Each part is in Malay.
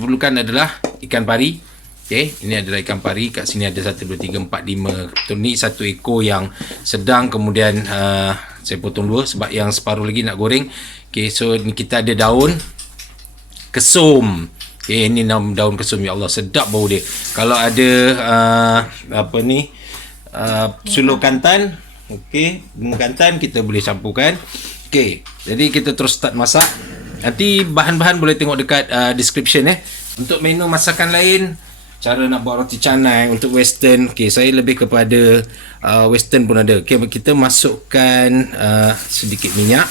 kita perlukan adalah ikan pari. Okay, ini adalah ikan pari. Kat sini ada 1, 2, 3, 4, 5. Betul ni satu ekor yang sedang, kemudian saya potong dua sebab yang separuh lagi nak goreng. Okay, so ni kita ada daun kesum. Okay, ini daun kesum. Ya Allah, sedap bau dia. Kalau ada suluh kantan, okay, bunga kantan kita boleh campurkan. Okay, jadi kita terus start masak. Nanti bahan-bahan boleh tengok dekat description Untuk menu masakan lain, cara nak buat roti canai untuk western, okay, saya lebih kepada western pun ada. Okay, kita masukkan sedikit minyak.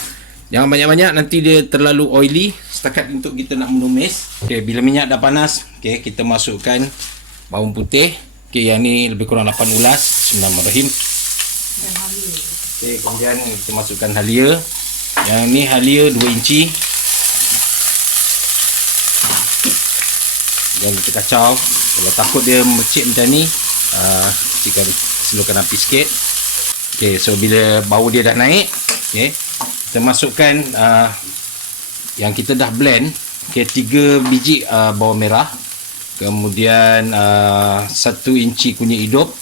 Jangan banyak-banyak, nanti dia terlalu oily. Setakat untuk kita nak menumis. Okay, bila minyak dah panas, okay, kita masukkan bawang putih. Okay, yang ni lebih kurang 8 ulas. Bismillahirrahmanirrahim. Okay, kemudian kita masukkan halia. Yang ni halia 2 inci. Dan kita kacau. Kalau takut dia mecik macam ni, slowkan api sikit. Okay, so bila bau dia dah naik, okay, kita masukkan yang kita dah blend. Okay, 3 biji bawang merah, kemudian 1 inci kunyit hidup,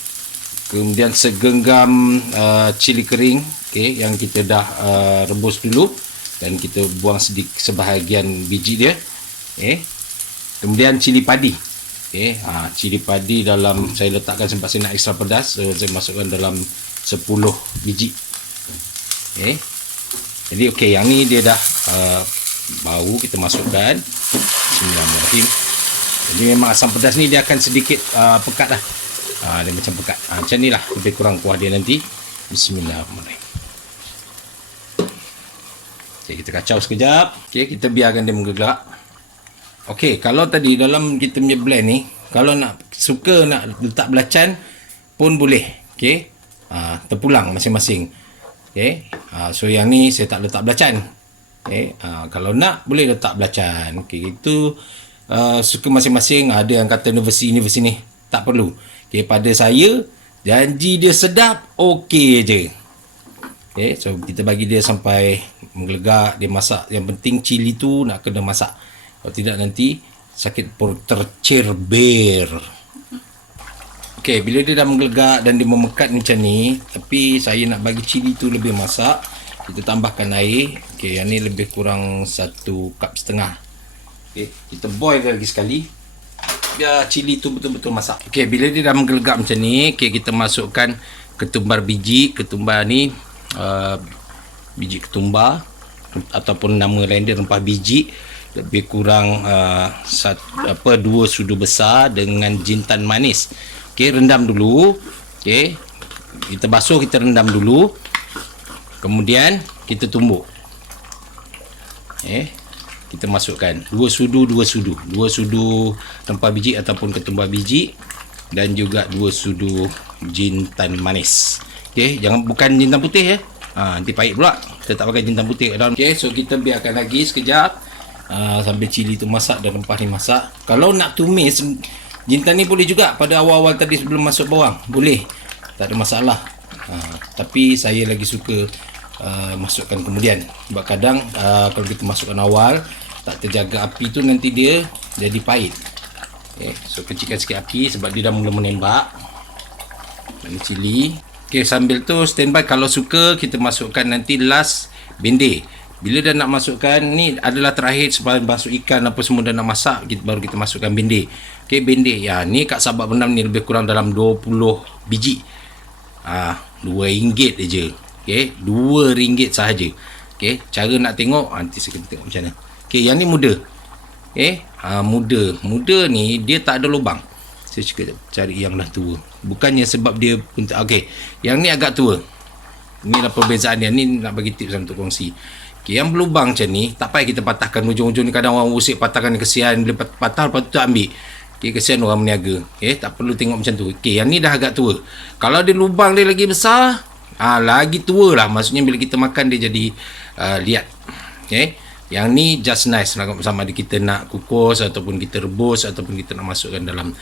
kemudian segenggam cili kering, okay, yang kita dah rebus dulu, dan kita buang sebahagian biji dia. Okay. Kemudian cili padi. Okay, cili padi dalam saya letakkan sebab saya nak extra pedas, so saya masukkan dalam 10 biji. Okay. Jadi okey, yang ni dia dah bau, kita masukkan. Bismillahirrahmanirrahim. Jadi memang asam pedas ni dia akan sedikit pekat lah. Dia macam pekat. Macam ni lah lebih kurang kuah dia nanti. Bismillahirrahmanirrahim. Okay, kita kacau sekejap. Okay, kita biarkan dia menggerak. Okey, kalau tadi dalam kita punya blend ni, kalau nak suka nak letak belacan pun boleh. Okey. Terpulang masing-masing. Okey. So yang ni saya tak letak belacan. Okey. Kalau nak boleh letak belacan. Okey, itu suka masing-masing. Ada yang kata universi ni tak perlu. Okey, pada saya janji dia sedap, okey je. Okey, so kita bagi dia sampai menggelegak, dia masak. Yang penting cili tu nak kena masak. Kalau tidak nanti sakit perut tercerbir. Okey, bila dia dah menggelegak dan dia memekat macam ni, tapi saya nak bagi cili tu lebih masak, kita tambahkan air. Okey, yang ni lebih kurang 1,5 cup. Okey, kita boil lagi sekali biar cili tu betul-betul masak. Okey, bila dia dah menggelegak macam ni, okey, kita masukkan ketumbar biji. Ketumbar ni biji ketumbar ataupun nama lain dia rempah biji. Lebih kurang 2 sudu besar dengan jintan manis. Okey, rendam dulu. Okey, kita basuh, kita rendam dulu. Kemudian kita tumbuk. Kita masukkan 2 sudu rempah biji ataupun ketumbar biji, dan juga 2 sudu jintan manis. Okey, bukan jintan putih nanti pahit pula. Kita tak pakai jintan putih. Okey, so kita biarkan lagi sekejap. Sambil cili tu masak dan rempah ni masak. Kalau nak tumis jintan ni boleh juga pada awal-awal tadi sebelum masuk bawang, boleh, tak ada masalah. Tapi saya lagi suka masukkan kemudian, sebab kadang kalau kita masukkan awal tak terjaga api tu, nanti dia jadi pahit. Okay, so kecilkan sikit api sebab dia dah mula menembak. Ini cili. Okay, sambil tu standby. Kalau suka kita masukkan nanti last bende. Bila dah nak masukkan, ni adalah terakhir sebelum masuk ikan apa semua dah nak masak, baru kita masukkan bende. Okey, bende. Ya, ni kat Sabak Benam ni lebih kurang dalam 20 biji. RM2 je. Okey, RM2 sahaja. Okey, cara nak tengok nanti saya kena tengok macam mana. Okey, yang ni muda. Okey, muda ni dia tak ada lubang. Saya cuba cari yang dah tua. Bukannya sebab dia okey, yang ni agak tua. Inilah perbezaan dia. Ni nak bagi tips untuk kongsi. Okay, yang berlubang macam ni, tak payah kita patahkan ujung-ujung ni. Kadang orang usik patahkan ni, kesian. Bila patah, lepas tu ambil. Okay, kesian orang berniaga. Okay, tak perlu tengok macam tu. Okay, yang ni dah agak tua. Kalau dia lubang dia lagi besar, lagi tua lah. Maksudnya bila kita makan dia jadi liat. Okay, yang ni just nice. Sama ada kita nak kukus, ataupun kita rebus, ataupun kita nak masukkan dalam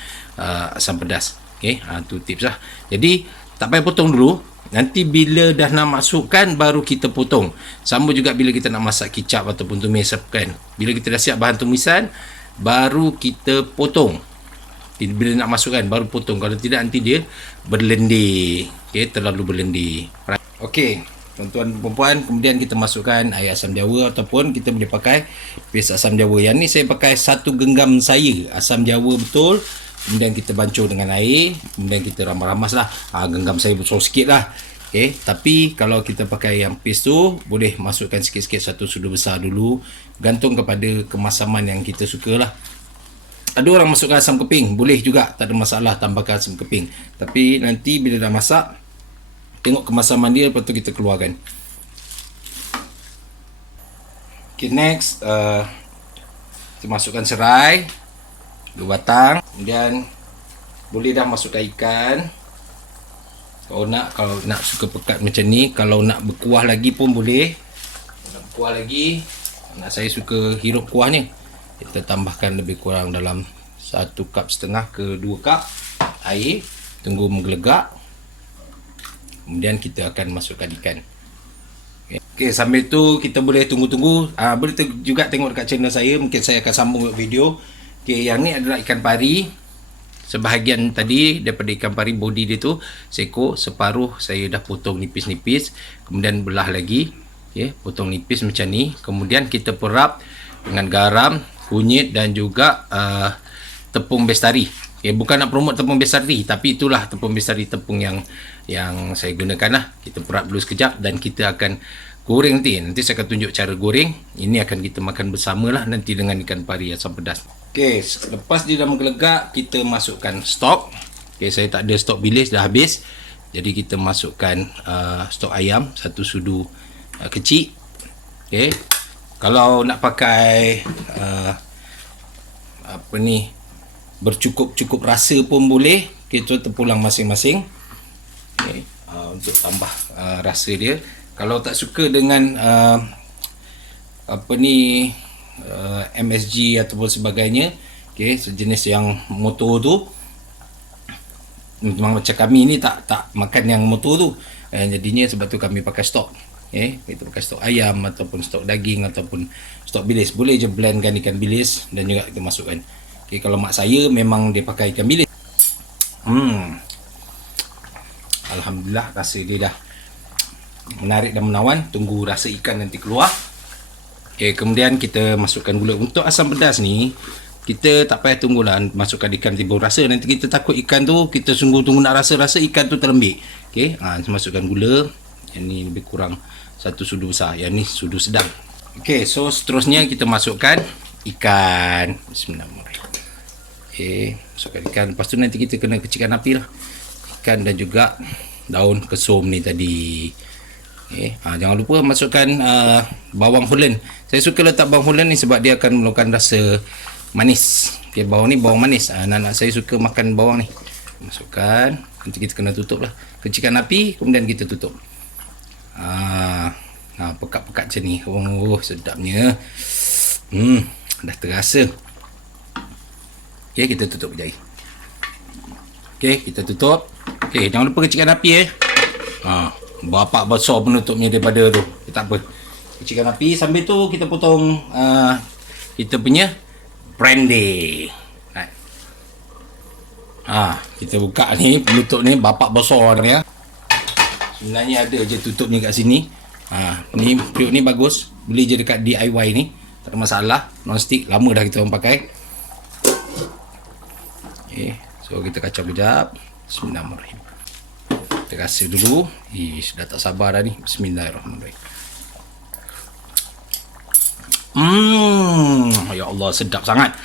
asam pedas. Okay, tu tips lah. Jadi, tak payah potong dulu. Nanti bila dah nak masukkan baru kita potong. Sama juga bila kita nak masak kicap ataupun tumis kan. Bila kita dah siap bahan tumisan, baru kita potong. Bila nak masukkan baru potong, kalau tidak nanti dia berlendir. Okey, terlalu berlendir. Okey, tuan-tuan dan puan-puan, kemudian kita masukkan air asam jawa ataupun kita boleh pakai paste asam jawa. Yang ni saya pakai 1 genggam saya asam jawa betul. Kemudian kita bancuh dengan air, kemudian kita ramas-ramas lah. Genggam saya besar sikit lah. Okay. Tapi kalau kita pakai yang paste tu, boleh masukkan sikit-sikit 1 sudu besar dulu. Gantung kepada kemasaman yang kita suka lah. Ada orang masukkan asam keping, boleh juga, tak ada masalah tambahkan asam keping. Tapi nanti bila dah masak, tengok kemasaman dia, lepas tu kita keluarkan. Okay, next kita masukkan serai 2 batang. Kemudian boleh dah masukkan ikan. Kalau nak suka pekat macam ni. Kalau nak berkuah lagi pun boleh. Nak berkuah lagi, saya suka hirup kuahnya, kita tambahkan lebih kurang dalam 1,5 cup ke 2 cup air. Tunggu menggelegak, kemudian kita akan masukkan ikan. Okey, sambil tu kita boleh tunggu-tunggu. Boleh juga tengok dekat channel saya, mungkin saya akan sambung video. Okey, yang ni adalah ikan pari. Sebahagian tadi daripada ikan pari, body dia tu seekor, separuh saya dah potong nipis-nipis, kemudian belah lagi. Okey, potong nipis macam ni. Kemudian kita perap dengan garam, kunyit dan juga tepung bestari. Okay, bukan nak promote tepung bestari, tapi itulah tepung bestari, tepung yang saya gunakan lah. Kita perap dulu sekejap dan kita akan goreng nanti. Nanti saya akan tunjuk cara goreng. Ini akan kita makan bersama lah nanti dengan ikan pari asam pedas. Okay, lepas dia dah menggelegak, kita masukkan stok. Okay, saya tak ada stok bilis, dah habis. Jadi kita masukkan stok ayam 1 sudu kecil. Okay, kalau nak pakai bercukup-cukup rasa pun boleh. Kita terpulang masing-masing. Okay, untuk tambah rasa dia. Kalau tak suka dengan MSG ataupun sebagainya, okay, sejenis yang motor tu, memang macam kami ni tak makan yang motor tu, jadinya sebab tu kami pakai stok. Okay, kita pakai stok ayam ataupun stok daging ataupun stok bilis. Boleh je blendkan ikan bilis dan juga kita masukkan. Okay, kalau mak saya memang dia pakai ikan bilis. Alhamdulillah, rasa dia dah menarik dan menawan. Tunggu rasa ikan nanti keluar. Okay, kemudian kita masukkan gula. Untuk asam pedas ni, kita tak payah tunggulah masukkan ikan timbul rasa. Nanti kita takut ikan tu, kita tunggu nak rasa ikan tu terlembik. Okay, masukkan gula. Yang ni lebih kurang 1 sudu besar. Yang ni sudu sedang. Okay, so seterusnya kita masukkan ikan. Bismillahirrahmanirrahim. Okay, masukkan ikan. Lepas tu nanti kita kena kecilkan api lah. Ikan dan juga daun kesum ni tadi. Okay. Jangan lupa masukkan bawang Holland. Saya suka letak bawang Holland ni sebab dia akan mengeluarkan rasa manis. Okay, bawang ni bawang manis. Anak-anak saya suka makan bawang ni. Masukkan. Nanti kita kena tutup lah. Kecilkan api, kemudian kita tutup. Pekat-pekat macam ni. Oh, sedapnya. Dah terasa. Okay, kita tutup kejap. Okay, kita tutup. Okay, jangan lupa kecilkan api Bapak besar penutupnya daripada tu. Tak apa, kecilkan api. Sambil tu kita potong kita punya brandy. Kita buka ni penutup ni, bapak besar ni ya. Sebenarnya ada je tutupnya kat sini. Ni periuk ni bagus. Beli je dekat DIY ni, tak ada masalah. Non stick, lama dah kita orang pakai. Okay, so kita kacau kejap. Bismillahirrahmanirrahim. Kita rasa dulu. Dah tak sabar dah ni. Bismillahirrahmanirrahim. Ya Allah, sedap sangat.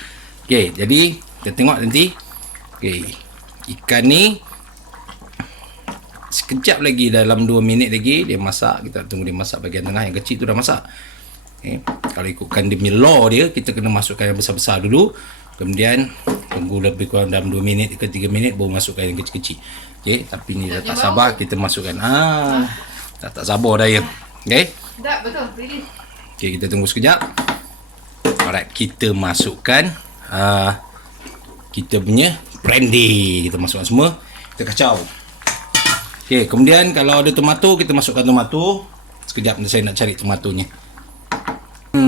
Okay, jadi kita tengok nanti. Okay, ikan ni sekejap lagi, dalam 2 minit lagi dia masak. Kita tunggu dia masak bahagian tengah. Yang kecil tu dah masak. Okay, kalau ikutkan dia punya law dia, kita kena masukkan yang besar-besar dulu. Kemudian tunggu lebih kurang dalam 2 minit ke 3 minit baru masukkan yang kecil-kecil. Okay, tapi ni dah tak sabar, kita masukkan. Tak sabar dah ya. Okay. Tak, betul. Really. Okay, kita tunggu sekejap. Alright, kita masukkan kita punya brandy. Kita masukkan semua. Kita kacau. Okay, kemudian kalau ada tomato, kita masukkan tomato. Sekejap saya nak cari tomatonya.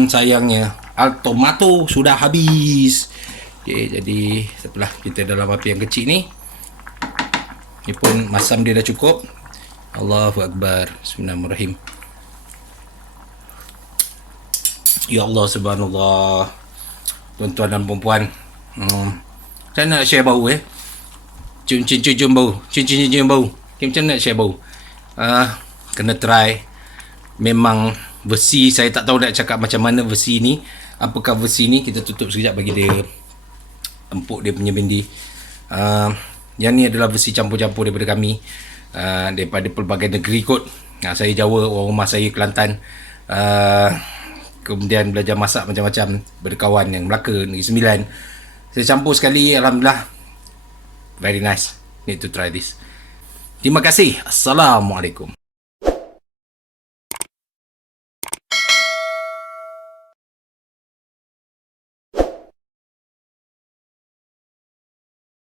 Sayangnya tomato sudah habis. Okay, jadi setelah kita dalam api yang kecil ni pun masam dia dah cukup. Allahu Akbar. Bismillahirrahmanirrahim. Ya Allah, subhanallah. Tuan-tuan dan perempuan, macam nak share bau cium bau, cium bau. Okay, macam nak share bau. Kena try. Memang versi, saya tak tahu nak cakap macam mana versi ni. Apakah versi ni, kita tutup sekejap bagi dia empuk dia punya bendi. Yang ni adalah versi campur-campur daripada kami, daripada pelbagai negeri kot. Saya Jawa, orang rumah saya Kelantan. Kemudian belajar masak macam-macam berkawan yang Melaka, Negeri Sembilan. Saya campur sekali, alhamdulillah. Very nice. Need to try this. Terima kasih. Assalamualaikum.